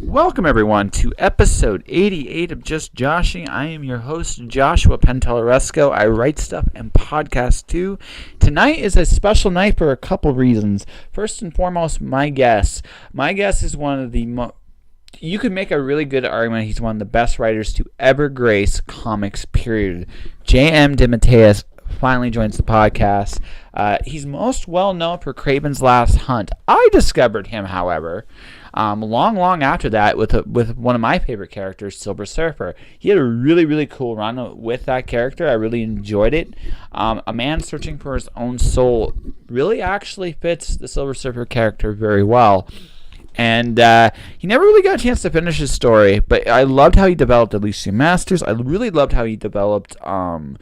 Welcome, everyone, to episode 88 of Just Joshing. I am your host, Joshua Penteleresco. I write stuff and podcast too. Tonight is a special night for a couple reasons. First and foremost, my guest. My guest is one of the you could make a really good argument he's one of the best writers to ever grace comics, period. JM Dematteis finally joins the podcast. He's most well known for Kraven's Last Hunt. I discovered him, however, long after that with one of my favorite characters, Silver Surfer. He had a really cool run with that character. I really enjoyed it. A man searching for his own soul really actually fits the Silver Surfer character very well. And he never really got a chance to finish his story, but I loved how he developed Elysium Masters. I really loved how he developed Norrin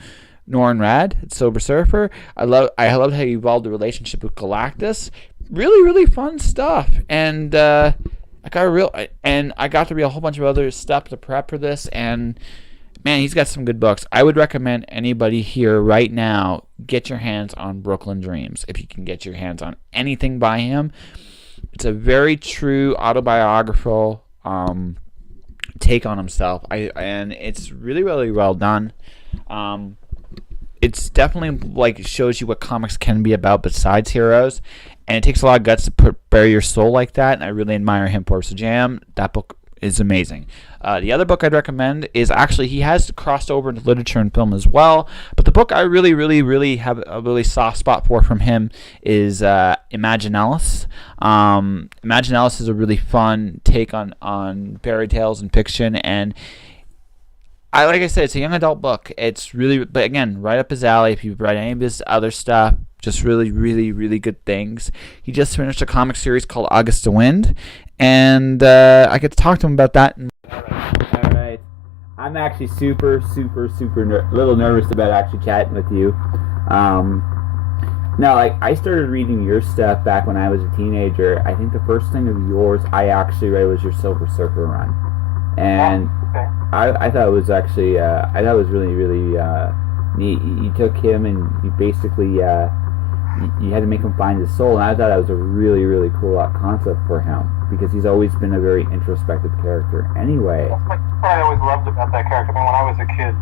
Radd, Silver Surfer. I loved how he evolved the relationship with Galactus. Really fun stuff. And I got to read a whole bunch of other stuff to prep for this. And man, he's got some good books. I would recommend anybody here right now get your hands on Brooklyn Dreams if you can get your hands on anything by him. It's a very true autobiographical take on himself. And it's really well done. It's definitely shows you what comics can be about besides heroes, and it takes a lot of guts to bare your soul like that, and I really admire him for it. So Jam, that book is amazing. The other book I'd recommend is actually, he has crossed over into literature and film as well, but the book I really have a really soft spot for from him is Imaginalis. Imaginalis is a really fun take on fairy tales and fiction, and like I said, it's a young adult book. It's really, but again, right up his alley. If you've read any of his other stuff, just really good things. He just finished a comic series called August the Wind, and I get to talk to him about that. All right. I'm actually super little nervous about actually chatting with you. No, I started reading your stuff back when I was a teenager. I think the first thing of yours I actually read was your Silver Surfer run. And I thought it was actually, I thought it was really neat. You took him and you basically, you had to make him find his soul, and I thought that was a really cool concept for him, because he's always been a very introspective character anyway. That's what I always loved about that character. I mean, when I was a kid,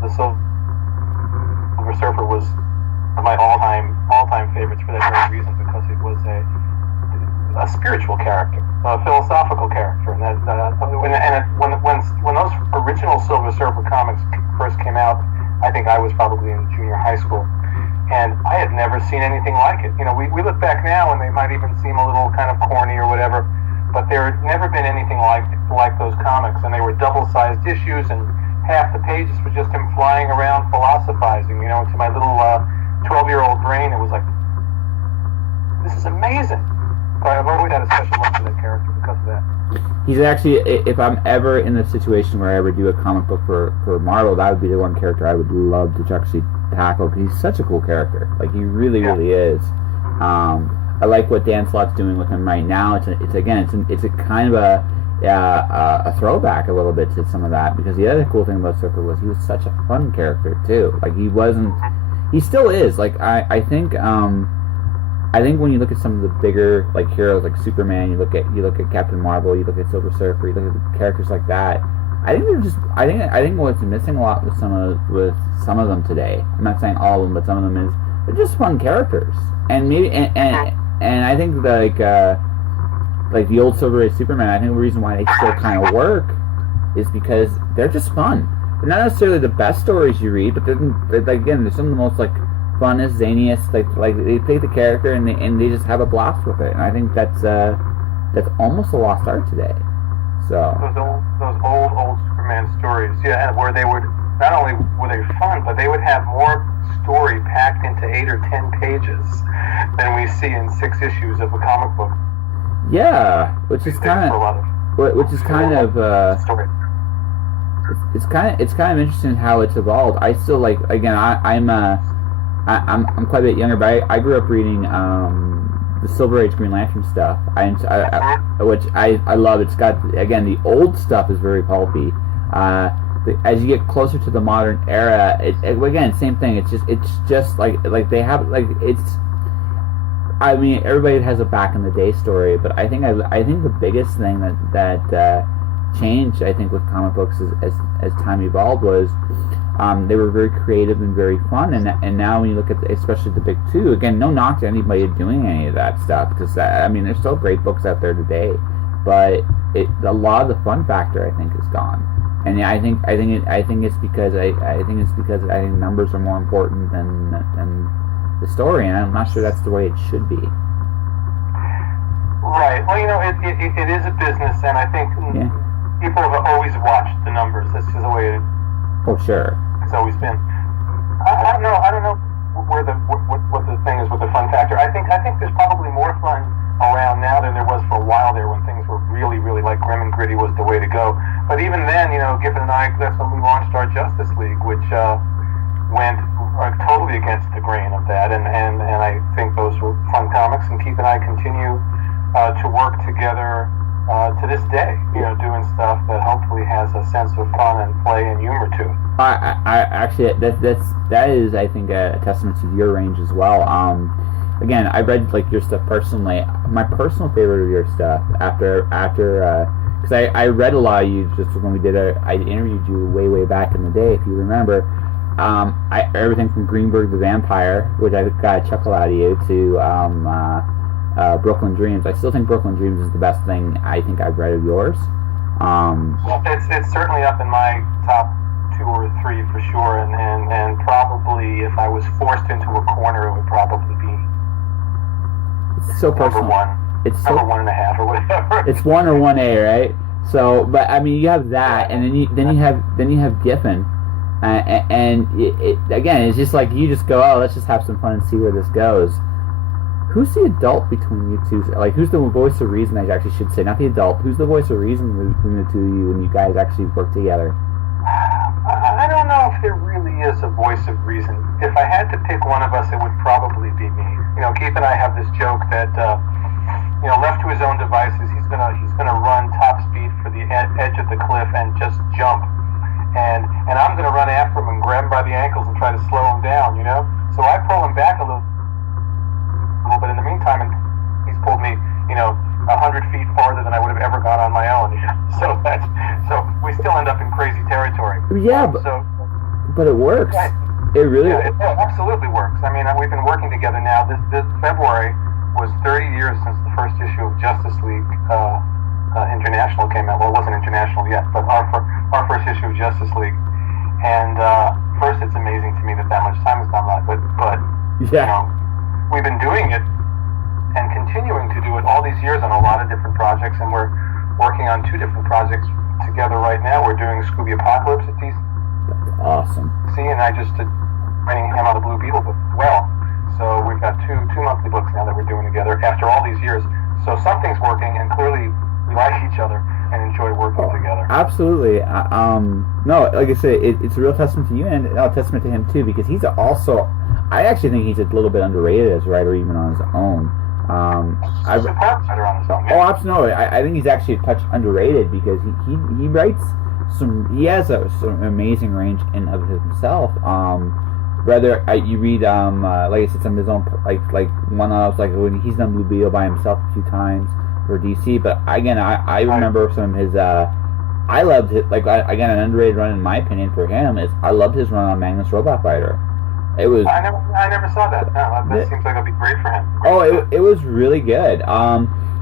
the Silver Surfer was my all-time favorites for that very reason, because it was a spiritual character, a philosophical character, and when those original Silver Surfer comics first came out, I think I was probably in junior high school, and I had never seen anything like it. We look back now, and they might even seem a little kind of corny or whatever, but there had never been anything like those comics, and they were double-sized issues, and half the pages were just him flying around philosophizing. To my little 12-year-old brain, it was like, this is amazing. I've always had a special love for that character because of that. He's actually, if I'm ever in the situation where I ever do a comic book for Marvel, that would be the one character I would love to actually tackle, because he's such a cool character. He really is. I like what Dan Slott's doing with him right now. It's a kind of a throwback a little bit to some of that, because the other cool thing about Surfer was he was such a fun character too. He still is. I think when you look at some of the bigger heroes like Superman, you look at Captain Marvel, you look at Silver Surfer, you look at characters like that. I think what's missing a lot with some of them today. I'm not saying all of them, but some of them is they're just fun characters. And maybe and I think like the old Silver Age Superman, I think the reason why they still kind of work is because they're just fun. They're not necessarily the best stories you read, but they're some of the most funnest, zaniest, they take the character and they just have a blast with it, and I think that's almost a lost art today. So those old Superman stories, and where they would not only were they fun, but they would have more story packed into 8 or 10 pages than we see in 6 issues of a comic book. Yeah, which is kind of interesting how it's evolved. I still I'm quite a bit younger, but I grew up reading the Silver Age Green Lantern stuff, which I love. It's got, again, the old stuff is very pulpy. As you get closer to the modern era, again, same thing. It's just like they have it's I mean, everybody has a back in the day story, but I think the biggest thing that changed, I think, with comic books as time evolved was they were very creative and very fun, and now when you look at especially the big two, again, no knock to anybody doing any of that stuff, because I mean, there's still great books out there today, but a lot of the fun factor, I think, is gone. And I think it's because I think numbers are more important than the story, and I'm not sure that's the way it should be. Right. Well, it is a business, and I think people have always watched the numbers. That's just the way Oh, sure. It's always been. I don't know where what the thing is with the fun factor. I think there's probably more fun around now than there was for a while there when things were really, really like grim and gritty was the way to go. But even then, Giffen and I, that's when we launched our Justice League, which went totally against the grain of that, and I think those were fun comics, and Keith and I continue to work together to this day, doing stuff that hopefully has a sense of fun and play and humor to it. I actually that is I think a testament to your range as well. Again, I read like your stuff personally. My personal favorite of your stuff after because I read a lot of you just when we did I interviewed you way back in the day, if you remember. Everything from Greenberg the Vampire, which I got a chuckle out of you, to Brooklyn Dreams. I still think Brooklyn Dreams is the best thing I think I've read of yours. It's certainly up in my top 2 or 3 for sure, and probably if I was forced into a corner, it would probably be so personal. Number 1. It's number 1.5 or whatever. It's 1 or 1A, right? So, but I mean, you have that, and then you have Giffen. And again, it's just like you just go, oh, let's just have some fun and see where this goes. Who's the adult between you two? Like, who's the voice of reason? I actually should say, not the adult. Who's the voice of reason between the two of you when you guys actually work together? I don't know if there really is a voice of reason. If I had to pick one of us, it would probably be me. Keith and I have this joke that left to his own devices, he's gonna run top speed for the edge of the cliff and just jump. And I'm going to run after him and grab him by the ankles and try to slow him down, So I pull him back a little bit in the meantime, and he's pulled me, 100 feet farther than I would have ever gone on my own. So we still end up in crazy territory. Yeah, but it works. Yeah, it really it absolutely works. I mean, we've been working together now. This February was 30 years since the first issue of Justice League International came out. Well, it wasn't international yet, but our first issue of Justice League. And first, it's amazing to me that much time has gone by. But we've been doing it and continuing to do it all these years on a lot of different projects, and we're working on 2 different projects together right now. We're doing Scooby Apocalypse at DC. That's awesome. And I just did writing him on the Blue Beetle book as well. So we've got two monthly books now that we're doing together after all these years. So something's working, and clearly we like each other and enjoy working together. Absolutely. No, like I said, it's a real testament to you and a testament to him too, because he's also, I actually think he's a little bit underrated as a writer, even on his own. Writer on his own. Oh, absolutely. I think he's actually a touch underrated because he writes he has some amazing range in of himself. Whether you read, like I said, some of his own like one-offs, like when he's done Blue Beetle by himself a few times for DC. But again, I remember some of his. I loved it. Like again, an underrated run in my opinion for him is I loved his run on Magnus Robot Fighter. It was. I never saw that. No, that seems like it'd be great for him. It was really good.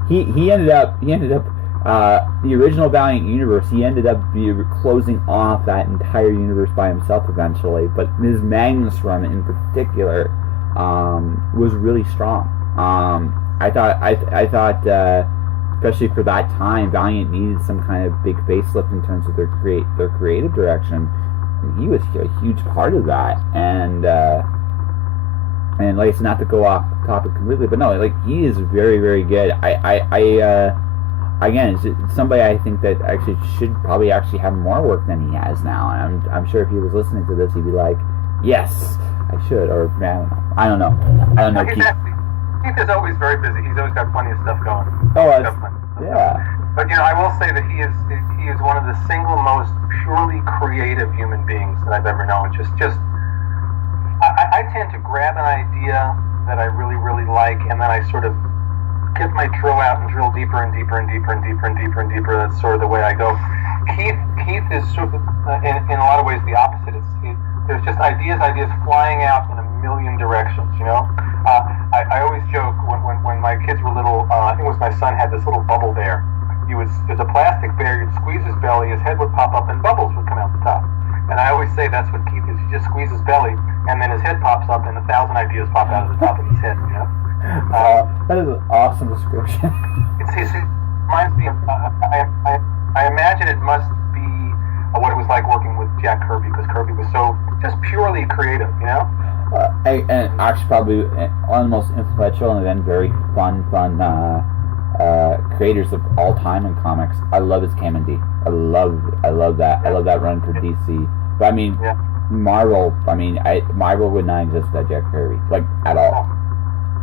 He ended up the original Valiant universe. He ended up closing off that entire universe by himself eventually. But his Magnus run in particular was really strong. I thought especially for that time, Valiant needed some kind of big facelift in terms of their creative direction. And he was a huge part of that, and like I said, not to go off topic completely, but no, like he is very, very good. Again, it's somebody I think that actually should probably actually have more work than he has now. And I'm sure if he was listening to this, he'd be like, "Yes, I should." Or I don't know. Keith is always very busy. He's always got plenty of stuff going. Yeah. But I will say that he is one of the single most purely creative human beings that I've ever known. I tend to grab an idea that I really, really like, and then I sort of get my drill out and drill deeper and deeper and deeper and deeper and deeper and deeper. That's sort of the way I go. Keith is sort of, in a lot of ways, the opposite. There's just ideas flying out in a million directions, you know? I always joke when my kids were little, I think it was my son had this little bubble bear. There's a plastic bear, you'd squeeze his belly, his head would pop up, and bubbles would come out the top. And I always say that's what Keith is. He just squeezes his belly, and then his head pops up, and 1,000 ideas pop out of the top of his head, you know? That is an awesome description. It reminds me of, I imagine it must be what it was like working with Jack Kirby, because Kirby was so just purely creative, you know? And actually probably one of the most influential and then very fun creators of all time in comics. I love his Kamandi. I love that. I love that run for DC. But I mean, yeah. Marvel would not exist without Jack Kirby, like at all.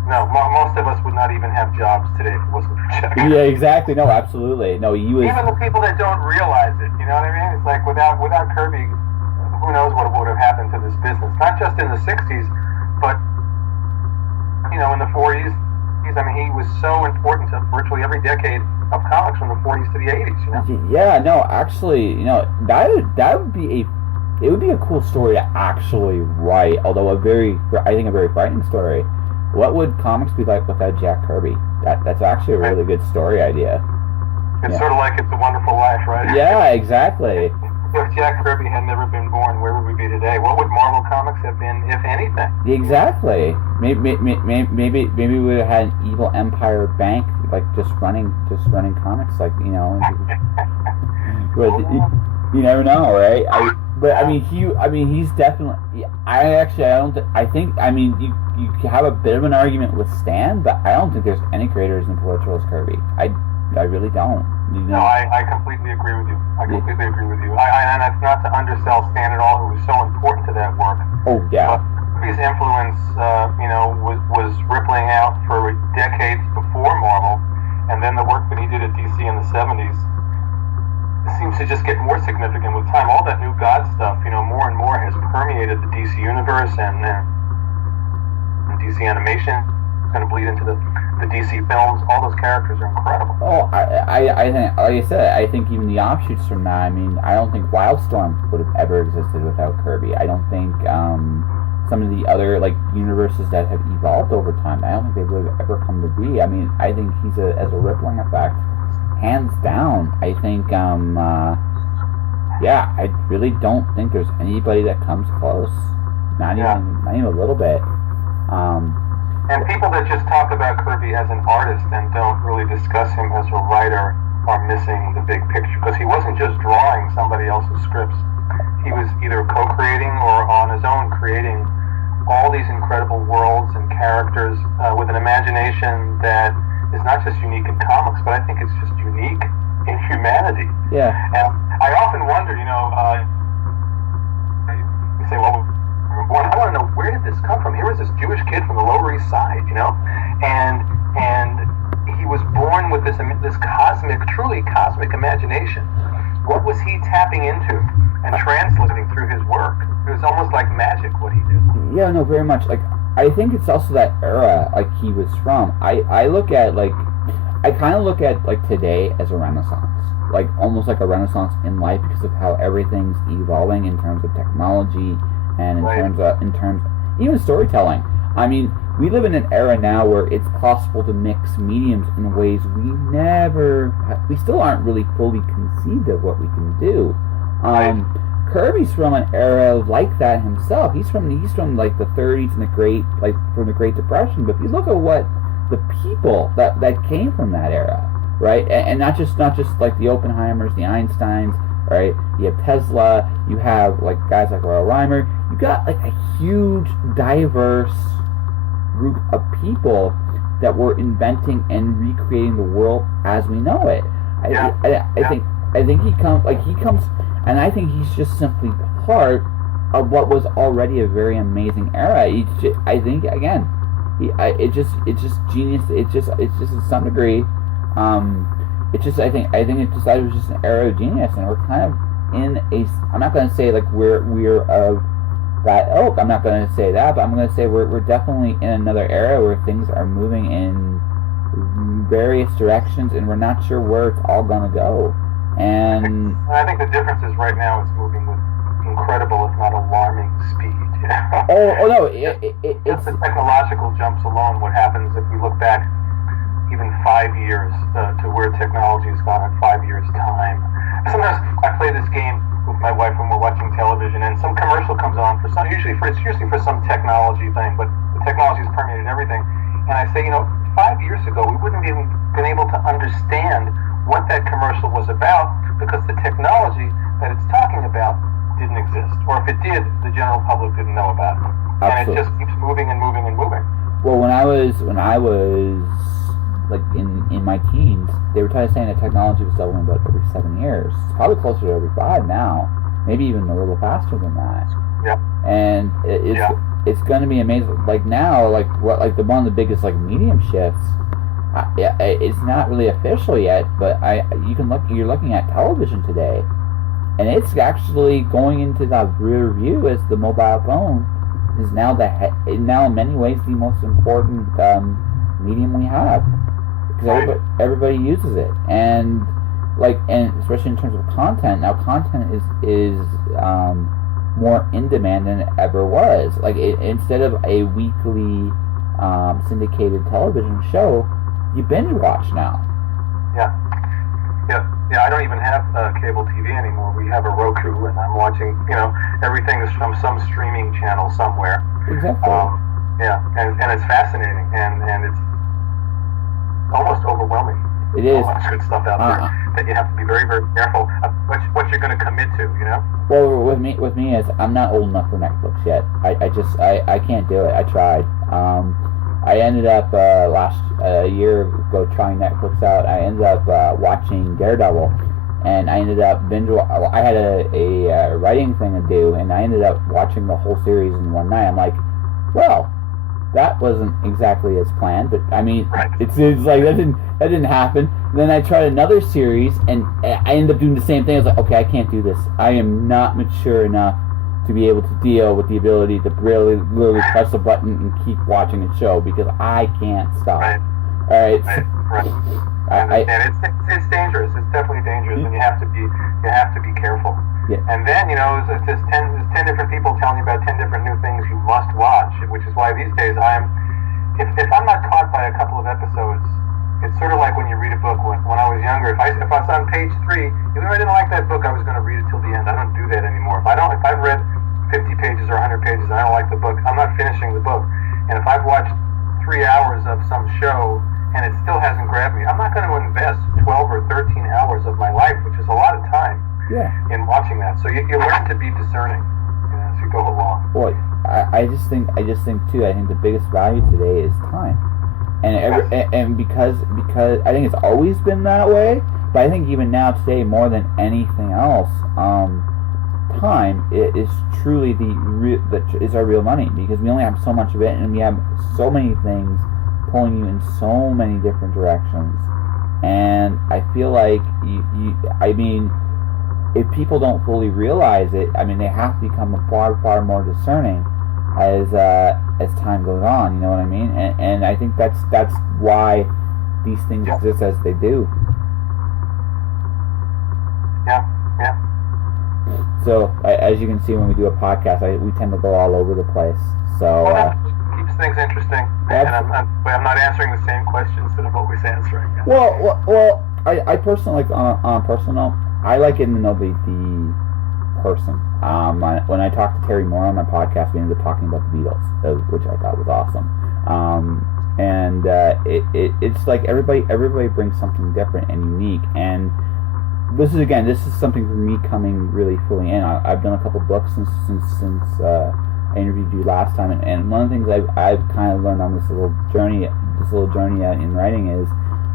No, most of us would not even have jobs today if it wasn't for Jack. Yeah, exactly. No, absolutely. No, he was. Even the people that don't realize it, you know what I mean? It's like without Kirby, who knows what would have happened to this business? Not just in the '60s, but you know, in the '40s. I mean, he was so important to virtually every decade of comics from the '40s to the '80s. You know? Yeah. No, actually, you know, that would be a cool story to actually write. Although I think a very frightening story. What would comics be like without Jack Kirby? That's actually a really good story idea. It's sort of like It's a Wonderful Life, right? Yeah, exactly. If Jack Kirby had never been born, where would we be today? What would Marvel Comics have been, if anything? Exactly. Maybe we would have had an evil empire bank, like just running comics, like, you know. But you never know, right? He's definitely. You have a bit of an argument with Stan, but I don't think there's any creators in influential as Kirby. I really don't. You know? No, I completely agree with you. And it's not to undersell Stan at all, who was so important to that work. Oh yeah. But Kirby's influence, was rippling out for decades before Marvel, and then the work that he did at DC in the '70s seems to just get more significant with time. All that new God stuff, more and more has permeated the DC universe and DC animation. It's going to bleed into the DC films. All those characters are incredible. Oh, I think, like I said, I think even the offshoots from that. I mean, I don't think Wildstorm would have ever existed without Kirby. I don't think some of the other universes that have evolved over time, I don't think they would have ever come to be. I mean, I think he's as a rippling effect, hands down. I think, I really don't think there's anybody that comes close. Not even a little bit. And people that just talk about Kirby as an artist and don't really discuss him as a writer are missing the big picture, because he wasn't just drawing somebody else's scripts. He was either co-creating or on his own creating all these incredible worlds and characters with an imagination that is not just unique in comics, but I think it's just unique in humanity. Yeah. And I often wonder, you say, well, born. I want to know, where did this come from? Here was this Jewish kid from the Lower East Side, and he was born with this cosmic, truly cosmic imagination. What was he tapping into and translating through his work? It was almost like magic what he did. Yeah, no, very much. I think it's also that era he was from. I look at I kind of look at today as a renaissance, almost like a renaissance in life, because of how everything's evolving in terms of technology. And in terms even storytelling. I mean, we live in an era now where it's possible to mix mediums in ways we still aren't really fully conceived of what we can do. Kirby's from an era like that himself. He's from the 30s and from the Great Depression. But if you look at what the people that came from that era, right, and not just the Oppenheimers, the Einsteins. Right, you have Tesla, you have guys like Royal Reimer. You got a huge, diverse group of people that were inventing and recreating the world as we know it. I think he comes, and I think he's just simply part of what was already a very amazing era. I think again, it's just genius. It's just to some degree. I think it was just an era of genius, and we're kind of in a. I'm not going to say we're of that ilk. I'm not going to say that, but I'm going to say we're definitely in another era where things are moving in various directions, and we're not sure where it's all going to go. And I think the difference is right now it's moving with incredible, if not alarming, speed. oh no, it's the technological jumps alone. What happens if we look back even 5 years to where technology has gone in 5 years' time? Sometimes I play this game with my wife when we're watching television, and some commercial comes on for some. It's usually for some technology thing, but the technology has permeated everything. And I say, 5 years ago we wouldn't have even been able to understand what that commercial was about because the technology that it's talking about didn't exist, or if it did, the general public didn't know about it. Absolutely. And it just keeps moving and moving and moving. Well, when I was like in my teens, they were trying to say that technology was doubling about every 7 years. It's probably closer to every 5 now, maybe even a little faster than that. Yep. And it's going to be amazing. Like now, like one of the biggest like medium shifts. It's not really official yet, but you're looking at television today, and it's actually going into the rear view as the mobile phone is now in many ways the most important medium we have, because everybody uses it, and especially in terms of content. Now content is more in demand than it ever was. Like instead of a weekly syndicated television show, you binge watch now. Yeah. I don't even have cable TV anymore. We have a Roku, and I'm watching. Everything is from some streaming channel somewhere. Exactly. And it's fascinating, and it's almost overwhelming. It is. So much good stuff out there that you have to be very, very careful of what you're going to commit to. Well, with me is I'm not old enough for Netflix yet. I can't do it. I tried. I ended up last year ago trying Netflix out. I ended up watching Daredevil, and I ended up I had a writing thing to do, and I ended up watching the whole series in one night. I'm like, well, that wasn't exactly as planned, but I mean, it's like that didn't happen. And then I tried another series, and I ended up doing the same thing. I was like, okay, I can't do this. I am not mature enough to be able to deal with the ability to really literally press a button and keep watching a show, because I can't stop. Right. All right. And it's dangerous. It's definitely dangerous, and you have to be careful. Yeah. And then it's just 10 different people telling you about 10 different new things you must watch, which is why these days if I'm not caught by a couple of episodes, it's sort of like when you read a book. When I was younger, if I was on page 3, even if I didn't like that book, I was going to read it till the end. I don't do that anymore. If I've read 50 pages or 100 pages and I don't like the book, I'm not finishing the book. And if I've watched 3 hours of some show and it still hasn't grabbed me, I'm not going to invest 12 or 13 hours of my life, which is a lot of time, in watching that. So you learn to be discerning as you go along. Boy, I just think too. I think the biggest value today is time. And because I think it's always been that way, but I think even now today more than anything else, time is truly is our real money, because we only have so much of it, and we have so many things pulling you in so many different directions. And I feel like I mean, if people don't fully realize it, I mean, they have to become far more discerning as time goes on. You know what I mean? And I think that's why these things exist as they do. Yeah. So as you can see, when we do a podcast, we tend to go all over the place. So that keeps things interesting. And I'm not answering the same questions that I'm always answering. Well, I personally, like on a personal note, I like getting to know the person. When I talked to Terry Moore on my podcast, we ended up talking about the Beatles, which I thought was awesome. And it's like everybody brings something different and unique. And this is something for me coming really fully in. I've done a couple books since I interviewed you last time, and one of the things I've kind of learned on this little journey in writing is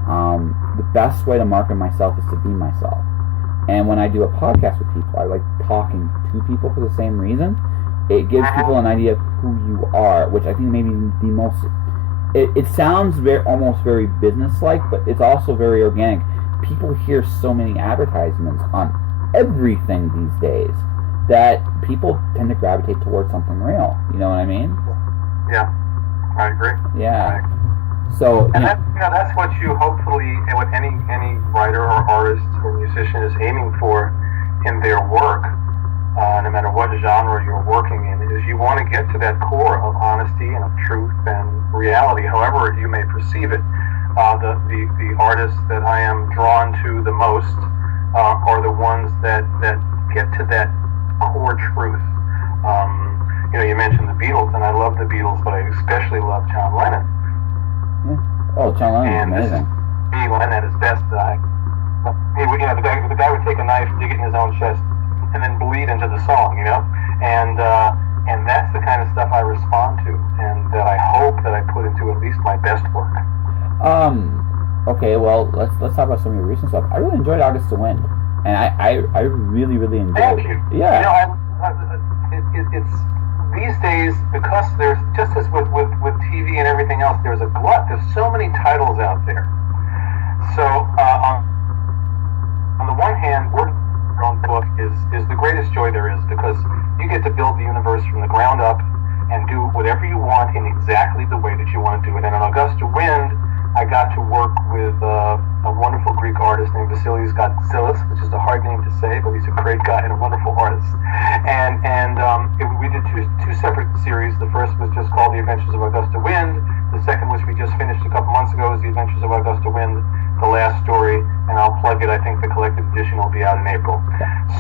the best way to market myself is to be myself. And when I do a podcast with people, I like talking to people for the same reason. It gives people an idea of who you are, which I think maybe the most. It sounds almost very business-like, but it's also very organic. People hear so many advertisements on everything these days that people tend to gravitate towards something real. You know what I mean? Yeah, I agree. Yeah. So, and that's what you hopefully, and what any writer or artist or musician is aiming for in their work, no matter what genre you're working in, is you want to get to that core of honesty and of truth and reality, however you may perceive it. The artists that I am drawn to the most are the ones that get to that core truth. You mentioned the Beatles, and I love the Beatles, but I especially love John Lennon. Yeah. Oh, John Lennon is amazing. Me, Lennon at his best. The guy would take a knife, dig it in his own chest, and then bleed into the song, and that's the kind of stuff I respond to, and that I hope that I put into at least my best work. Okay, well, let's talk about some of your recent stuff. I really enjoyed August to Wind, and I really enjoyed it. Thank you. Yeah. It's these days, because there's, just as with TV and everything else, there's a glut. There's so many titles out there. So on the one hand, word own book is the greatest joy there is, because you get to build the universe from the ground up and do whatever you want in exactly the way that you want to do it. And on August to Wind, I got to work with a wonderful Greek artist named Vasilis Gatsilis, which is a hard name to say, but he's a great guy and a wonderful artist. We did two separate series. The first was just called The Adventures of August to Wind. The second, which we just finished a couple months ago, is The Adventures of August to Wind, the last story, and I'll plug it. I think the collected edition will be out in April.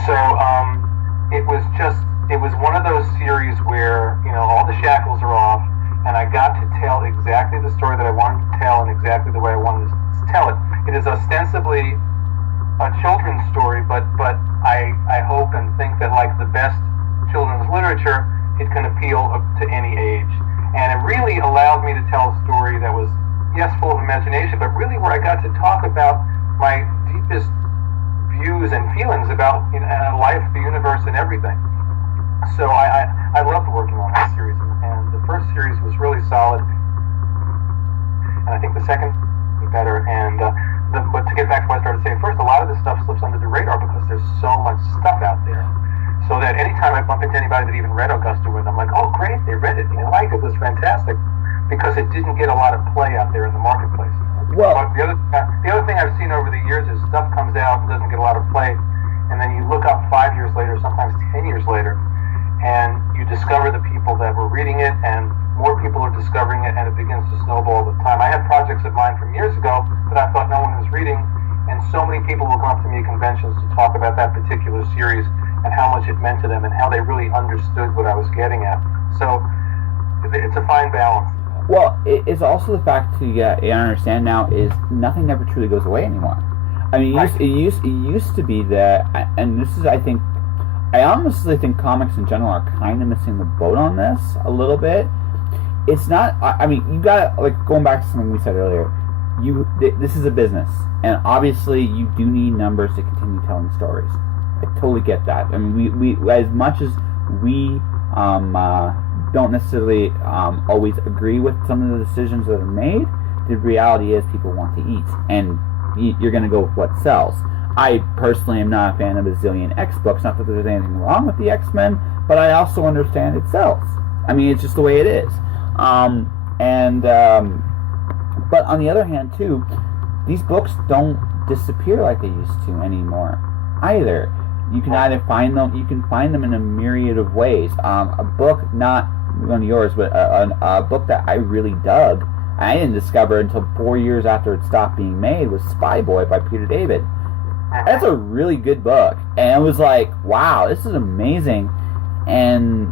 So it was one of those series where all the shackles are off, and I got to tell exactly the story that I wanted to tell and exactly the way I wanted to tell it. It is ostensibly a children's story, but I hope and think that, like the best children's literature, it can appeal to any age. And it really allowed me to tell a story that was, yes, full of imagination, but really where I got to talk about my deepest views and feelings about life, the universe, and everything. So I loved working on that series, and the first series was really solid, and I think the second was better. But to get back to what I started saying first, a lot of this stuff slips under the radar because there's so much stuff out there. So that anytime I bump into anybody that even read Augusta Wind, I'm like, oh great, they read it. I liked it. It was fantastic, because it didn't get a lot of play out there in the marketplace. Well, the other thing I've seen over the years is stuff comes out and doesn't get a lot of play, and then you look up 5 years later, sometimes 10 years later, and you discover the people that were reading it, and more people are discovering it, and it begins to snowball all the time. I have projects of mine from years ago that I thought no one was reading, and so many people will come up to me at conventions to talk about that particular series and how much it meant to them and how they really understood what I was getting at. So it's a fine balance. Well, it's also the fact I understand now is nothing ever truly goes away anymore. I mean, it used to be that, and this is, I honestly think comics in general are kind of missing the boat on this a little bit. It's not, I mean, you got, like, going back to something we said earlier, this is a business, and obviously you do need numbers to continue telling stories. I totally get that. I mean, we as much as we don't necessarily always agree with some of the decisions that are made, the reality is people want to eat, and you're going to go with what sells. I personally am not a fan of a zillion X books, not that there's anything wrong with the X-Men, but I also understand it sells. I mean, it's just the way it is. But on the other hand, too, these books don't disappear like they used to anymore either. You can either find them in a myriad of ways. A book, not one of yours, but a book that I really dug, I didn't discover until 4 years after it stopped being made, was Spy Boy by Peter David. That's a really good book, and it was like, wow, this is amazing. And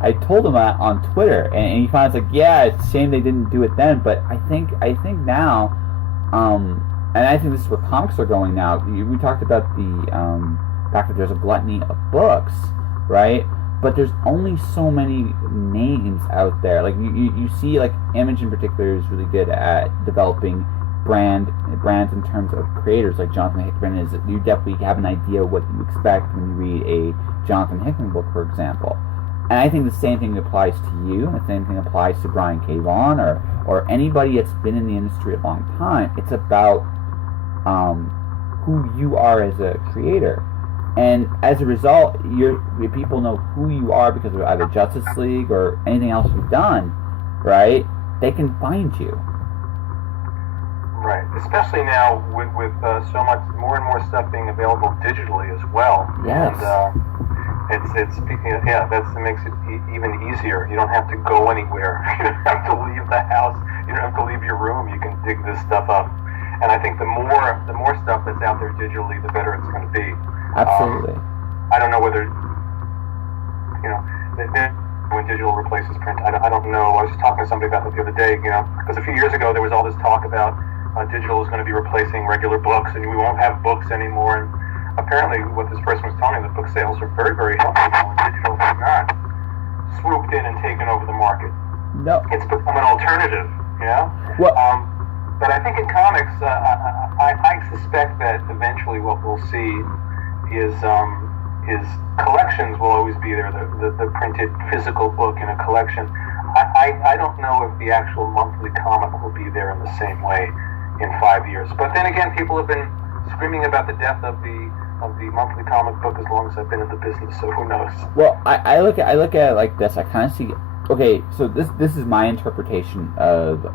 I told him that on Twitter, and he finally was like, yeah, it's a shame they didn't do it then, but I think now, and I think this is where comics are going now. We talked about the fact that there's a gluttony of books, right? But there's only so many names out there. Like you see, like Image in particular is really good at developing brands in terms of creators. Like Jonathan Hickman is. You definitely have an idea what you expect when you read a Jonathan Hickman book, for example. And I think the same thing applies to you, and the same thing applies to Brian K. Vaughan or anybody that's been in the industry a long time. It's about who you are as a creator. And as a result, people know who you are because of either Justice League or anything else you've done, right? They can find you. Right, especially now with so much more and more stuff being available digitally as well. Yes. And that makes it even easier. You don't have to go anywhere. You don't have to leave the house. You don't have to leave your room. You can dig this stuff up. And I think the more stuff that's out there digitally, the better it's going to be. Absolutely. I don't know whether when digital replaces print. I don't know. I was just talking to somebody about that the other day. Because a few years ago there was all this talk about digital is going to be replacing regular books, and we won't have books anymore. And apparently, what this person was telling me, the book sales are very, very healthy now, and digital has not swooped in and taken over the market. No. It's become an alternative. Well, but I think in comics, I suspect that eventually what we'll see is collections will always be there. The printed physical book in a collection. I don't know if the actual monthly comic will be there in the same way in 5 years. But then again, people have been screaming about the death of the monthly comic book as long as I've been in the business. So who knows? Well, I look at it like this. I kind of see. Okay, so this is my interpretation of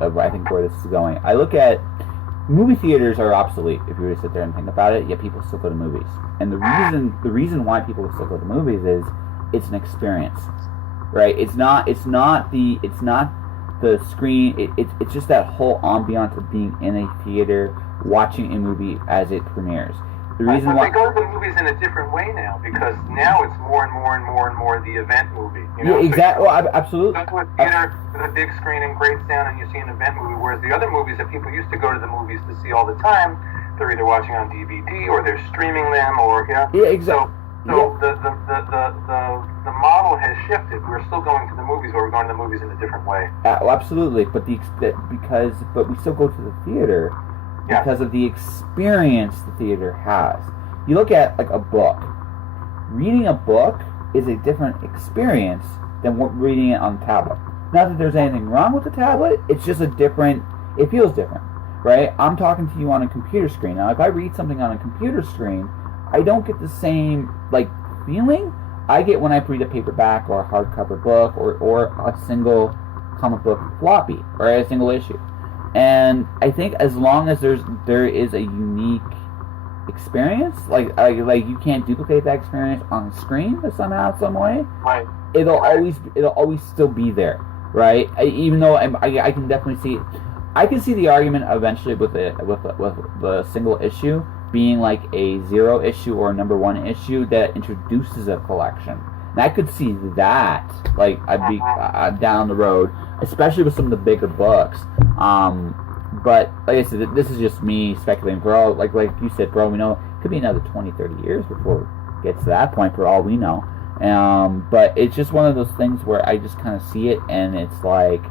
I think where this is going. I look at movie theaters are obsolete if you were to sit there and think about it. Yet people still go to movies, and the reason why people still go to movies is it's an experience, right? It's not the screen. It's just that whole ambiance of being in a theater, watching a movie as it premieres. The reason why they go to the movies in a different way now, because now it's more and more and more and more the event movie. Yeah, exactly. Well, absolutely. You go to a theater with a big screen and great sound, and you see an event movie. Whereas the other movies that people used to go to the movies to see all the time, they're either watching on DVD or they're streaming them, or Yeah, exactly. So the model has shifted. We're still going to the movies, but we're going to the movies in a different way. Well, absolutely. But we still go to the theater. Because of the experience the theater has. You look at like a book. Reading a book is a different experience than reading it on the tablet. Not that there's anything wrong with the tablet, it's just it feels different, right? I'm talking to you on a computer screen. Now, if I read something on a computer screen, I don't get the same feeling I get when I read a paperback or a hardcover book or a single comic book floppy or a single issue. And I think as long as there is a unique experience, like you can't duplicate that experience on the screen somehow, some way. Right. It'll always still be there, right? Even though I can definitely see, I can see the argument eventually with the single issue being like a 0 issue or a number 1 issue that introduces a collection. And I could see that, I'd be down the road, especially with some of the bigger books. But like I said, this is just me speculating. For all, like you said, bro, we know it could be another 20, 30 years before it gets to that point, for all we know. But it's just one of those things where I just kind of see it, and it's like,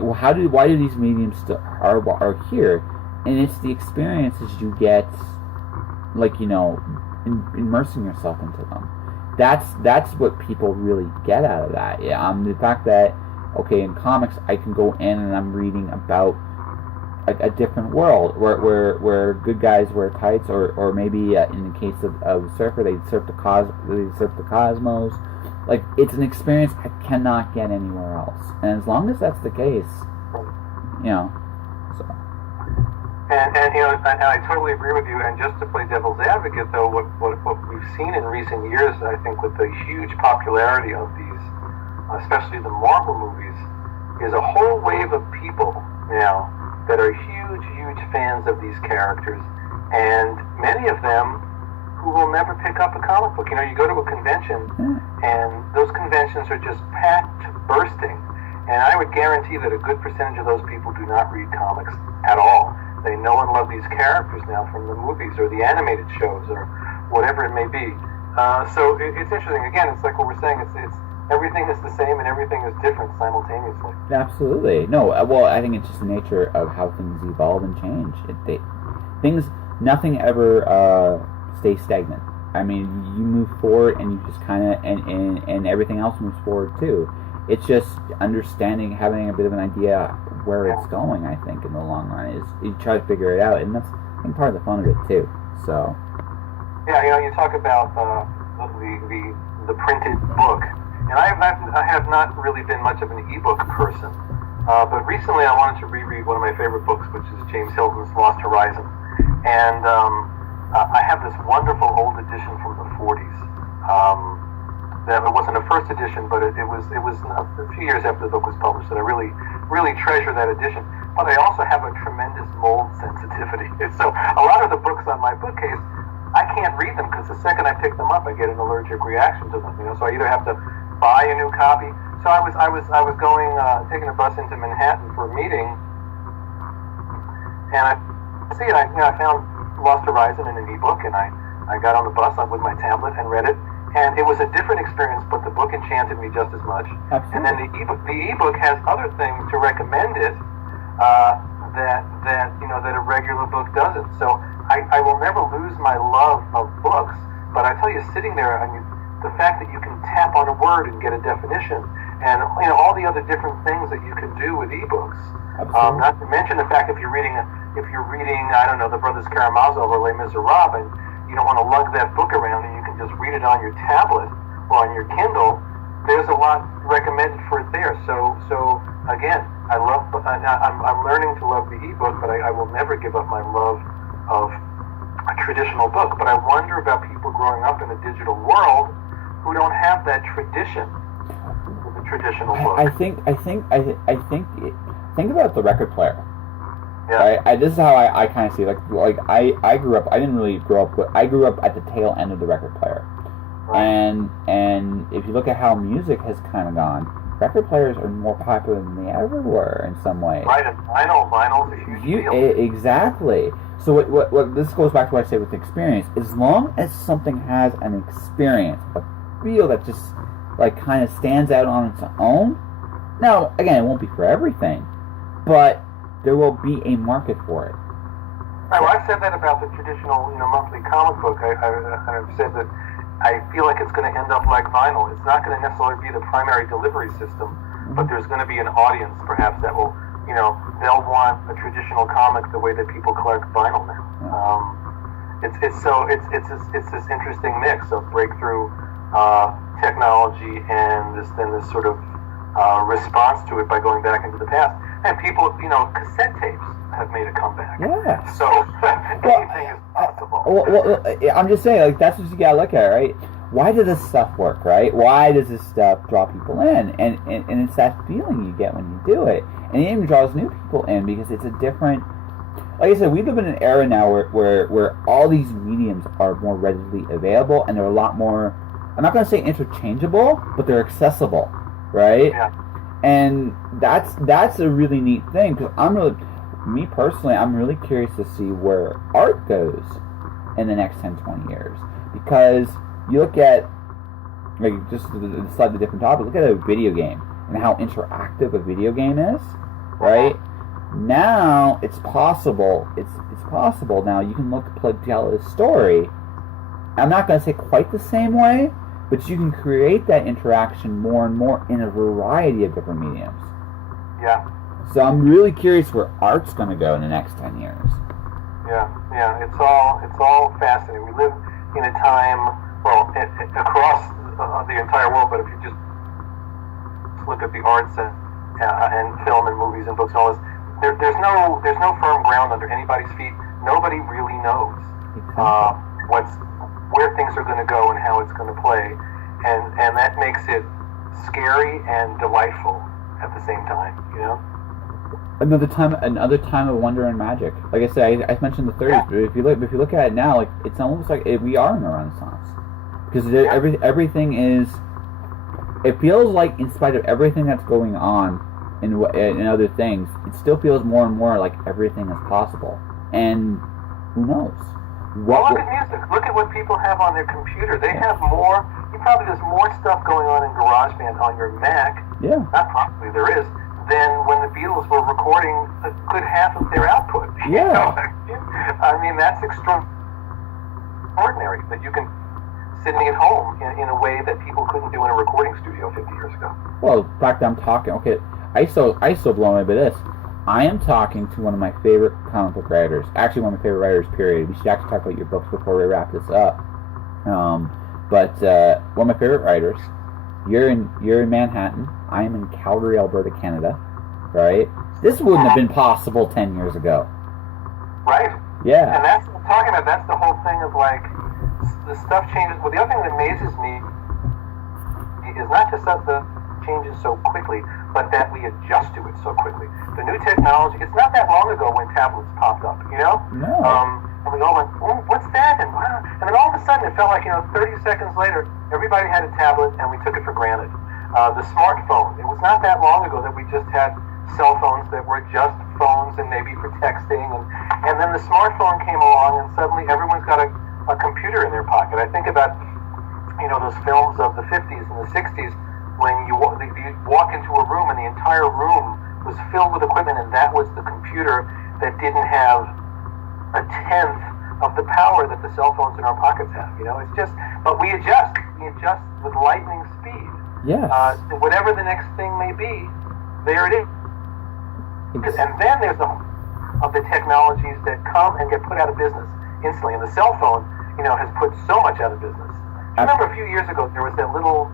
why do these mediums are here? And it's the experiences you get, immersing yourself into them. That's what people really get out of that. The fact that, okay, in comics I can go in and I'm reading about a different world where good guys wear tights, or maybe in the case of Surfer, they surf the cosmos. It's an experience I cannot get anywhere else. And as long as that's the case, so. And I totally agree with you. And just to play devil's advocate, though, what we've seen in recent years, I think, with the huge popularity of these, especially the Marvel movies, is a whole wave of people now that are huge, huge fans of these characters, and many of them who will never pick up a comic book. You go to a convention, and those conventions are just packed to bursting. And I would guarantee that a good percentage of those people do not read comics at all. They know and love these characters now from the movies or the animated shows or whatever it may be. So it's interesting. Again, it's like what we're saying. It's everything is the same and everything is different simultaneously. Absolutely. No, well, I think it's just the nature of how things evolve and change. Nothing ever stays stagnant. I mean, you move forward and you just kind of, and everything else moves forward too. It's just understanding, having a bit of an idea where it's going, I think, in the long run. Is you try to figure it out, and that's, I think, part of the fun of it too. So Yeah, you talk about the printed book, and I have not really been much of an ebook person. But recently, I wanted to reread one of my favorite books, which is James Hilton's Lost Horizon, and I have this wonderful old edition from the 40s. That it wasn't a first edition, but it was a few years after the book was published, and I really treasure that edition. But I also have a tremendous mold sensitivity, so a lot of the books on my bookcase, I can't read them because the second I pick them up, I get an allergic reaction to them. So I either have to buy a new copy. So I was going taking a bus into Manhattan for a meeting, and I found Lost Horizon in an ebook, and I got on the bus with my tablet and read it, and it was a different experience, but the book enchanted me just as much. Absolutely. And then the ebook has other things to recommend it that a regular book doesn't. So I will never lose my love of books, but I tell you, sitting there, the fact that you can tap on a word and get a definition, and all the other different things that you can do with ebooks. Not to mention the fact if you're reading I don't know, the Brothers Karamazov or Les Miserables, and you don't want to lug that book around, and you can just read it on your tablet or on your Kindle. There's a lot recommended for it there. So again, I'm learning to love the ebook, but I will never give up my love of a traditional book. But I wonder about people growing up in a digital world who don't have that tradition with the traditional book. I think about the record player. Yeah. Right? This is how I kind of see it. Like I grew up. I didn't really grow up with. I grew up at the tail end of the record player. Right. And if you look at how music has kind of gone, record players are more popular than they ever were in some ways. Right, and vinyl is a huge deal. Exactly. So what this goes back to what I say with experience. As long as something has an experience, a feel that just like kind of stands out on its own. Now, again, it won't be for everything, but there will be a market for it. Right, well, I've said that about the traditional, monthly comic book. I've said that I feel like it's going to end up like vinyl. It's not going to necessarily be the primary delivery system, but there's going to be an audience, perhaps, that will, they'll want a traditional comic the way that people collect vinyl now. It's this interesting mix of breakthrough technology and this sort of response to it by going back into the past. And people, cassette tapes have made a comeback. Yeah. So anything is possible. Well, I'm just saying, like, that's what you gotta look at, right? Why does this stuff work, right? Why does this stuff draw people in? And it's that feeling you get when you do it. And it even draws new people in because it's a different... Like I said, we live in an era now where all these mediums are more readily available, and they're a lot more... I'm not going to say interchangeable, but they're accessible, right? Yeah. And that's a really neat thing, because me personally, I'm really curious to see where art goes in the next 10, 20 years. Because you look at, like, just a slightly different topic, look at a video game and how interactive a video game is, right? Now it's possible. It's possible now. You can tell a story. I'm not going to say quite the same way, but you can create that interaction more and more in a variety of different mediums. Yeah. So I'm really curious where art's going to go in the next 10 years. Yeah. It's all fascinating. We live in a time, well, across the entire world. But if you just look at the arts and film and movies and books and all this, there's no firm ground under anybody's feet. Nobody really knows where things are going to go and how it's going to play, and that makes it scary and delightful at the same time. Another time of wonder and magic. Like I said, I mentioned the 30s, but if you look at it now, like, it's almost like we are in a Renaissance, because everything is. It feels like, in spite of everything that's going on and other things, it still feels more and more like everything is possible. And who knows? Well, look at music. Look at what people have on their computer. They have more. There's more stuff going on in GarageBand on your Mac. Yeah. Not probably, there is. Than when the Beatles were recording a good half of their output. Yeah. I mean, that's extraordinary that you can sitting at home in a way that people couldn't do in a recording studio 50 years ago. Well, the fact that I'm talking, okay, I still blow away by this. I am talking to one of my favorite comic book writers. Actually, one of my favorite writers, period. We should actually talk about your books before we wrap this up. But one of my favorite writers. You're in Manhattan. I am in Calgary, Alberta, Canada. Right? This wouldn't have been possible 10 years ago. Right. Yeah. And that's what I'm talking about. That's the whole thing of like the stuff changes. Well, the other thing that amazes me is not just that the changes so quickly, but that we adjust to it so quickly. The new technology, it's not that long ago when tablets popped up, you know? No. And we all went, oh, what's that? And then all of a sudden it felt like, 30 seconds later, everybody had a tablet and we took it for granted. The smartphone, it was not that long ago that we just had cell phones that were just phones and maybe for texting. And then the smartphone came along and suddenly everyone's got a computer in their pocket. I think about, those films of the 50s and the 60s when you walk into a room and the entire room was filled with equipment, and that was the computer that didn't have a tenth of the power that the cell phones in our pockets have. It's just, but we adjust with lightning speed. Yeah. Whatever the next thing may be, there it is. And then there's the technologies that come and get put out of business instantly. And the cell phone, has put so much out of business. I remember a few years ago there was that little,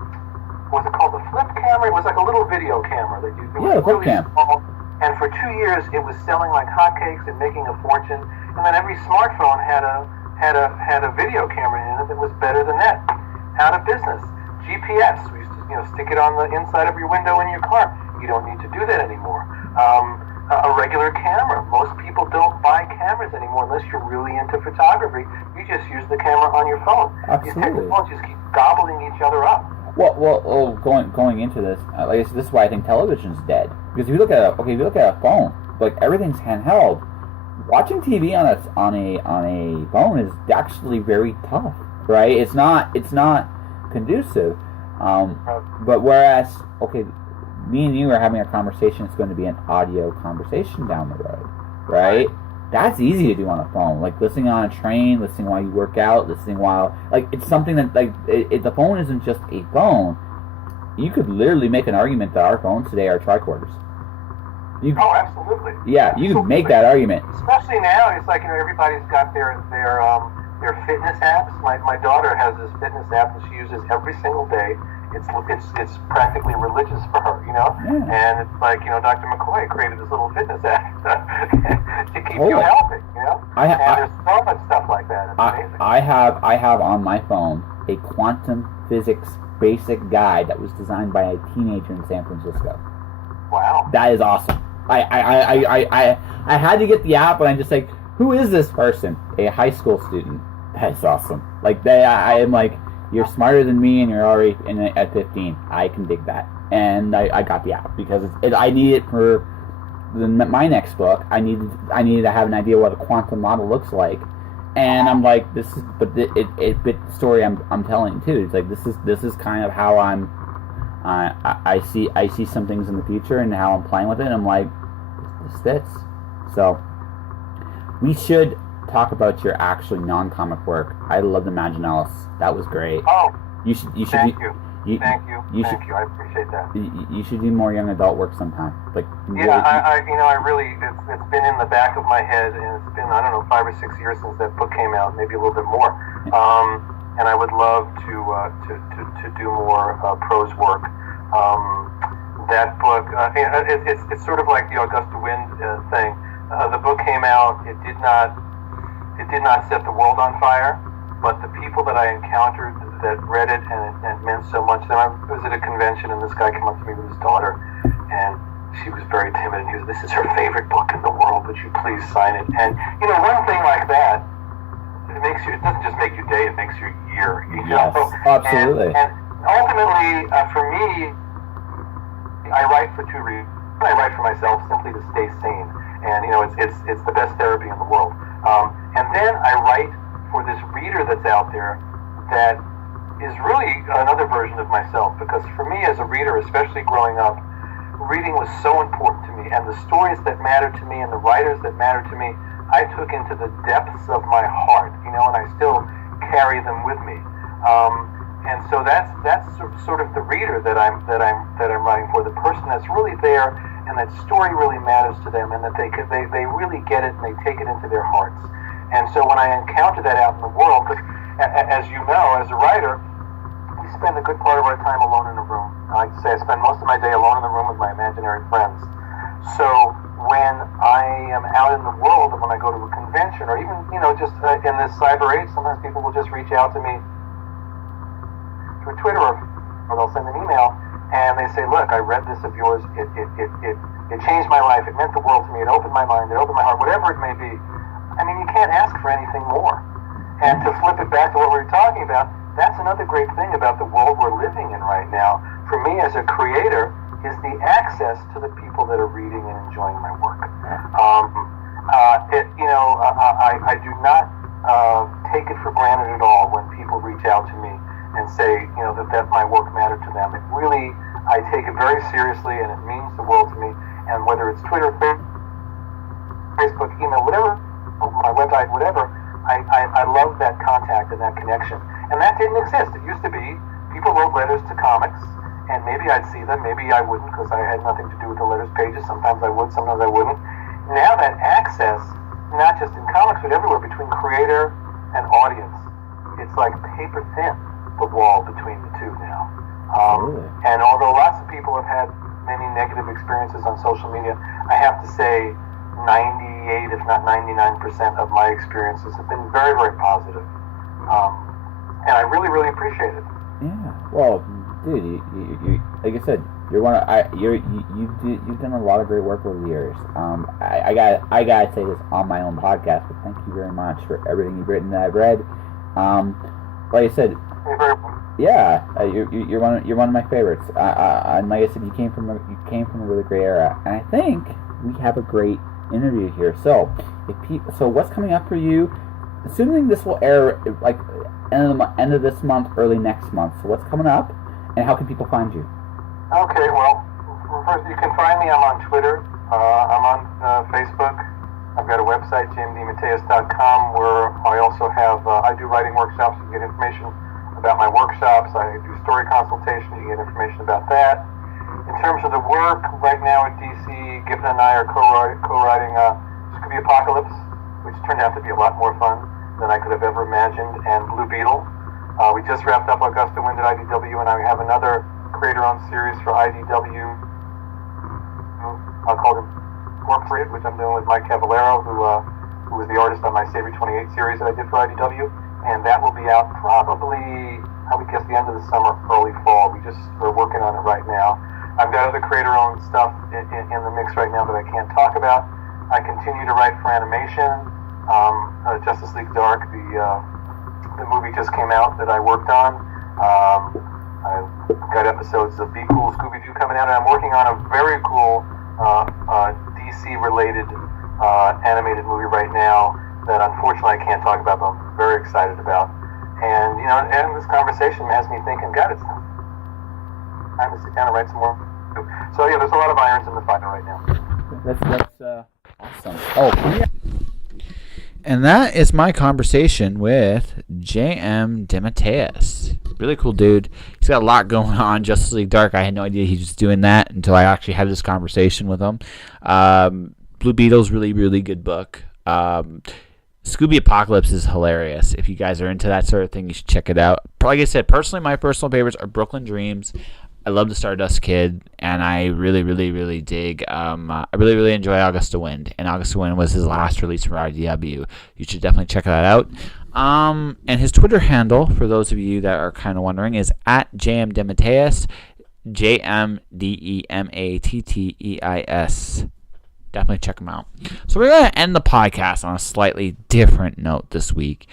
was it called the flip camera? It was like a little video camera that you flip really cam. small. And for 2 years it was selling like hotcakes and making a fortune. And then every smartphone had a video camera in it that was better than that. Out of business. GPS. We used to stick it on the inside of your window in your car. You don't need to do that anymore. A regular camera. Most people don't buy cameras anymore unless you're really into photography. You just use the camera on your phone. Absolutely. These technologies keep gobbling each other up. Well, going into this, this is why I think television's dead. Because if you look at a phone, like everything's handheld. Watching TV on a phone is actually very tough, right? It's not conducive. But whereas, me and you are having a conversation, it's going to be an audio conversation down the road, right? That's easy to do on a phone, like listening on a train, listening while you work out, listening while, it's something that, the phone isn't just a phone. You could literally make an argument that our phones today are tricorders. Absolutely. Yeah, you can make that argument. Especially now, it's like, everybody's got their fitness apps. My daughter has this fitness app that she uses every single day. It's practically religious for her, Yeah. And it's like, Dr. McCoy created this little fitness app to keep you healthy, And there's so much stuff like that. It's amazing. I have on my phone a quantum physics basic guide that was designed by a teenager in San Francisco. Wow. That is awesome. I had to get the app, and I'm just like, who is this person? A high school student. That's awesome. I am like, you're smarter than me, and you're already at 15. I can dig that, and I got the app because I need it for my next book. I needed to have an idea what a quantum model looks like, and I'm like, this is, but it bit the story I'm telling too. It's like this is kind of how I see some things in the future and how I'm playing with it. And I'm like, this fits. So we should talk about your actually non-comic work. I love the Imaginalis. That was great. Oh, you should. Thank you. I appreciate that. You should do more young adult work sometime. I really, it's been in the back of my head, and it's been, 5 or 6 years since that book came out, maybe a little bit more. And I would love to do more prose work. That book, it's sort of like the Augusta Wind thing. The book came out. It did not set the world on fire, but the people that I encountered that read it and it meant so much. Then I was at a convention, and this guy came up to me with his daughter, and she was very timid, and he was, "This is her favorite book in the world. Would you please sign it?" And one thing like that, it doesn't just make your day; it makes your year. Yes, absolutely. And ultimately, for me, I write for two reasons. I write for myself simply to stay sane, and it's the best therapy in the world. And then I write for this reader that's out there that is really another version of myself, because for me as a reader, especially growing up, reading was so important to me, and the stories that mattered to me and the writers that mattered to me, I took into the depths of my heart, and I still carry them with me. And so that's sort of the reader that I'm writing for, the person that's really there, and that story really matters to them, and that they really get it and they take it into their hearts. And so when I encounter that out in the world, because as you know, as a writer, we spend a good part of our time alone in a room. I like to say I spend most of my day alone in the room with my imaginary friends. So when I am out in the world, and when I go to a convention, or even, just in this cyber age, sometimes people will just reach out to me through Twitter, or they'll send an email, and they say, look, I read this of yours, it changed my life, it meant the world to me, it opened my mind, it opened my heart, whatever it may be. I mean, you can't ask for anything more. And to flip it back to what we were talking about, that's another great thing about the world we're living in right now. For me as a creator, is the access to the people that are reading and enjoying my work. I do not take it for granted at all when people reach out to me and say, that my work mattered to them. It really, I take it very seriously, and it means the world to me. And whether it's Twitter, Facebook, email, whatever, my website, whatever, I love that contact and that connection. And that didn't exist. It used to be people wrote letters to comics, and maybe I'd see them, maybe I wouldn't, because I had nothing to do with the letters pages. Sometimes I would, sometimes I wouldn't. Now that access, not just in comics, but everywhere, between creator and audience, it's like paper thin, the wall between the two now. And although lots of people have had many negative experiences on social media, I have to say 98, if not 99% of my experiences have been very, very positive. And I really, really appreciate it. Yeah. Well, dude, you like I said, you've done a lot of great work over the years. I gotta say this on my own podcast, but thank you very much for everything you've written that I've read. Like I said, yeah, you're one of my favorites. And like I said, you came from a really great era, and I think we have a great interview here. So so what's coming up for you? Assuming this will air like end of this month, early next month. So what's coming up, and how can people find you? Okay, well, first you can find me. I'm on Twitter. I'm on Facebook. I've got a website, jmdematteis.com, where I also have I do writing workshops. You can get information about my workshops. I do story consultations. You can get information about that. In terms of the work, right now at DC, Giffen and I are co-writing Scooby Apocalypse, which turned out to be a lot more fun than I could have ever imagined, and Blue Beetle. We just wrapped up Augusta Wind at IDW, and I have another creator-owned series for IDW called Incorporated, which I'm doing with Mike Cavallero, who was the artist on my Sabre 28 series that I did for IDW, and that will be out probably, I would guess, the end of the summer, early fall. We're working on it right now. I've got other creator-owned stuff in the mix right now that I can't talk about. I continue to write for animation. Justice League Dark, the movie just came out that I worked on. I've got episodes of Be Cool Scooby-Doo coming out, and I'm working on a very cool DC-related animated movie right now that unfortunately I can't talk about, but I'm very excited about. And and this conversation has me thinking, God, it's time to sit down and write some more. So yeah, there's a lot of irons in the fire right now. That's awesome. Oh, yeah. And that is my conversation with JM Dematteis. Really cool dude. He's got a lot going on. Justice League Dark, I had no idea he was doing that until I actually had this conversation with him. Blue Beetle's really, really good book. Scooby Apocalypse is hilarious. If you guys are into that sort of thing, you should check it out. Like I said, personally, my personal favorites are Brooklyn Dreams. I love the Stardust Kid, and I really, really, really dig. I really, really enjoy Augusta Wind, and Augusta Wind was his last release from RDW. You should definitely check that out. And his Twitter handle, for those of you that are kind of wondering, is at JM Dematteis, JMDEMATTEIS. Definitely check him out. So we're going to end the podcast on a slightly different note this week.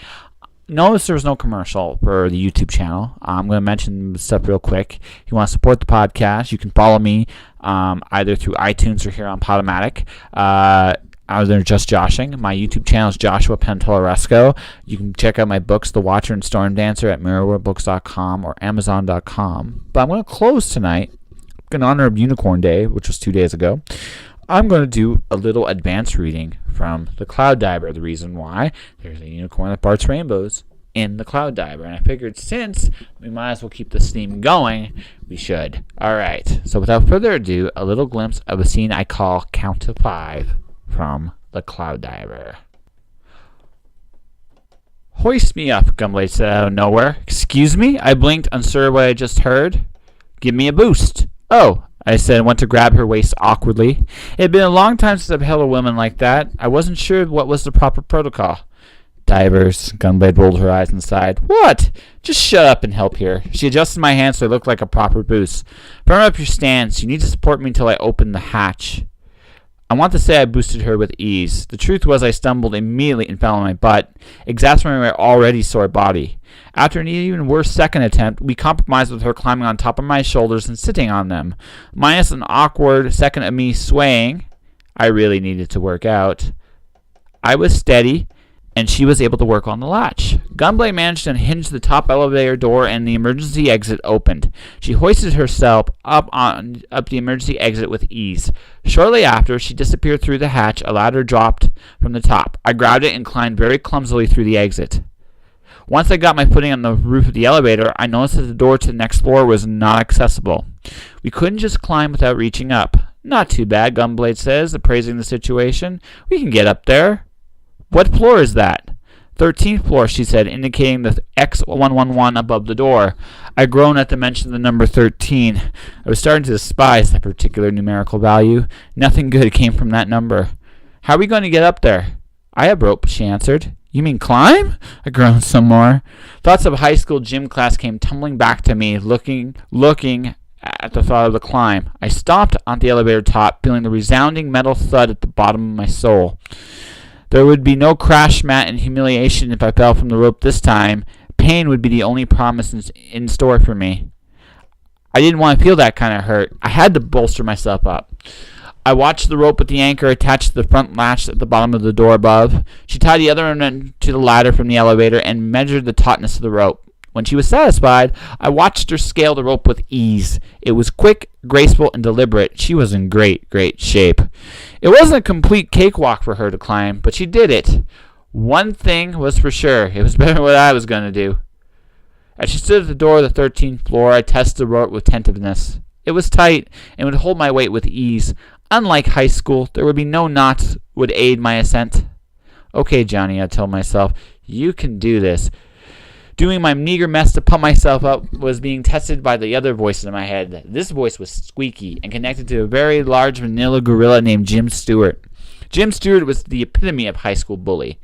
Notice there was no commercial for the YouTube channel. I'm going to mention stuff real quick. If you want to support the podcast, you can follow me either through iTunes or here on Podomatic. Either Just Joshing. My YouTube channel is Joshua Pantelleresco. You can check out my books, The Watcher and Storm Dancer, at mirrorworldbooks.com or amazon.com. But I'm going to close tonight in honor of Unicorn Day, which was 2 days ago. I'm going to do a little advanced reading from The Cloud Diver. The reason why, there's a unicorn that parts rainbows in The Cloud Diver. And I figured since we might as well keep this theme going, we should. All right. So without further ado, a little glimpse of a scene I call Count to 5 from The Cloud Diver. Hoist me up, Gunblade said out of nowhere. Excuse me? I blinked, unsure what I just heard. Give me a boost. Oh, I said and went to grab her waist awkwardly. It had been a long time since I've held a woman like that. I wasn't sure what was the proper protocol. Divers, Gunblade rolled her eyes and sighed. What? Just shut up and help here. She adjusted my hand so I looked like a proper boost. Firm up your stance. You need to support me until I open the hatch. I want to say I boosted her with ease. The truth was I stumbled immediately and fell on my butt, exacerbating my already sore body. After an even worse second attempt, we compromised with her climbing on top of my shoulders and sitting on them. Minus an awkward second of me swaying, I really needed to work out. I was steady, and she was able to work on the latch. Gunblade managed to unhinge the top elevator door, and the emergency exit opened. She hoisted herself up the emergency exit with ease. Shortly after, she disappeared through the hatch. A ladder dropped from the top. I grabbed it and climbed very clumsily through the exit. Once I got my footing on the roof of the elevator, I noticed that the door to the next floor was not accessible. We couldn't just climb without reaching up. Not too bad, Gunblade says, appraising the situation. We can get up there. What floor is that? 13th floor, she said, indicating the X111 above the door. I groaned at the mention of the number 13. I was starting to despise that particular numerical value. Nothing good came from that number. How are we going to get up there? I have rope, she answered. You mean climb? I groaned some more. Thoughts of high school gym class came tumbling back to me, looking at the thought of the climb. I stomped on the elevator top, feeling the resounding metal thud at the bottom of my soul. There would be no crash mat and humiliation if I fell from the rope this time. Pain would be the only promise in store for me. I didn't want to feel that kind of hurt. I had to bolster myself up. I watched the rope with the anchor attached to the front latch at the bottom of the door above. She tied the other end to the ladder from the elevator and measured the tautness of the rope. When she was satisfied, I watched her scale the rope with ease. It was quick, graceful, and deliberate. She was in great shape. It wasn't a complete cakewalk for her to climb, but she did it. One thing was for sure. It was better than what I was going to do. As she stood at the door of the 13th floor, I tested the rope with tentativeness. It was tight and would hold my weight with ease. Unlike high school, there would be no knots would aid my ascent. Okay, Johnny, I told myself, you can do this. Doing my meager best to pump myself up was being tested by the other voices in my head. This voice was squeaky and connected to a very large vanilla gorilla named Jim Stewart. Jim Stewart was the epitome of high school bully.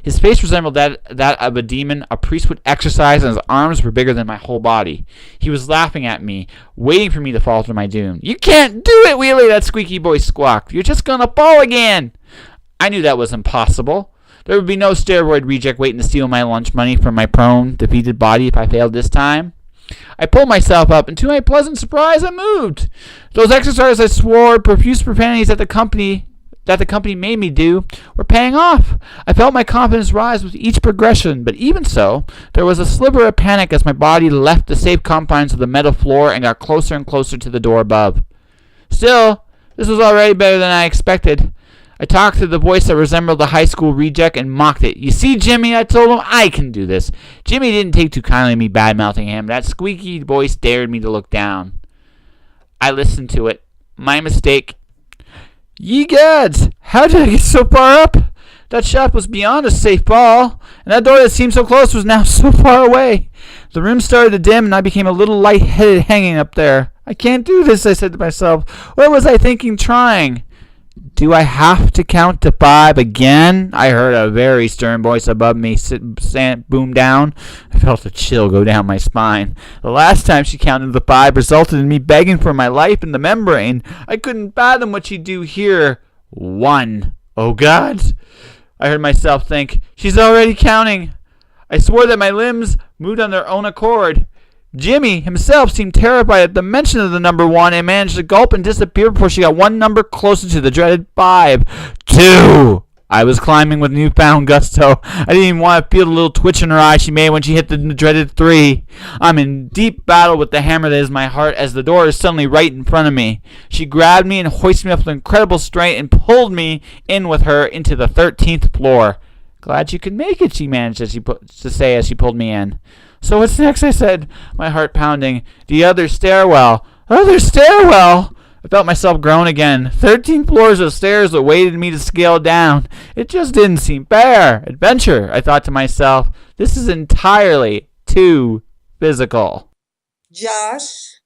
His face resembled that of a demon a priest would exorcise, and his arms were bigger than my whole body. He was laughing at me, waiting for me to fall to my doom. You can't do it, Wheelie, that squeaky voice squawked. You're just gonna fall again. I knew that was impossible. There would be no steroid reject waiting to steal my lunch money from my prone, defeated body if I failed this time. I pulled myself up, and to my pleasant surprise, I moved. Those exercises I swore profuse profanities that the company made me do were paying off. I felt my confidence rise with each progression, but even so, there was a sliver of panic as my body left the safe confines of the metal floor and got closer and closer to the door above. Still, this was already better than I expected. I talked to the voice that resembled the high school reject and mocked it. You see, Jimmy, I told him, I can do this. Jimmy didn't take too kindly to me bad-mouthing him. That squeaky voice dared me to look down. I listened to it. My mistake. Ye gods, how did I get so far up? That shaft was beyond a safe fall, and that door that seemed so close was now so far away. The room started to dim, and I became a little light-headed hanging up there. I can't do this, I said to myself. What was I thinking trying? Do I have to count to 5 again? I heard a very stern voice above me boom down. I felt a chill go down my spine. The last time she counted to 5 resulted in me begging for my life in the membrane. I couldn't fathom what she'd do here. 1. Oh, God. I heard myself think, she's already counting. I swore that my limbs moved on their own accord. Jimmy himself seemed terrified at the mention of the number 1 and managed to gulp and disappear before she got one number closer to the dreaded 5. 2! I was climbing with newfound gusto. I didn't even want to feel the little twitch in her eye she made when she hit the dreaded 3. I'm in deep battle with the hammer that is my heart as the door is suddenly right in front of me. She grabbed me and hoisted me up with incredible strength and pulled me in with her into the 13th floor. Glad you could make it, she managed to say as she pulled me in. So what's next, I said, my heart pounding. The other stairwell. Other stairwell? I felt myself grown again. 13 floors of stairs awaited me to scale down. It just didn't seem fair. Adventure, I thought to myself. This is entirely too physical. Josh.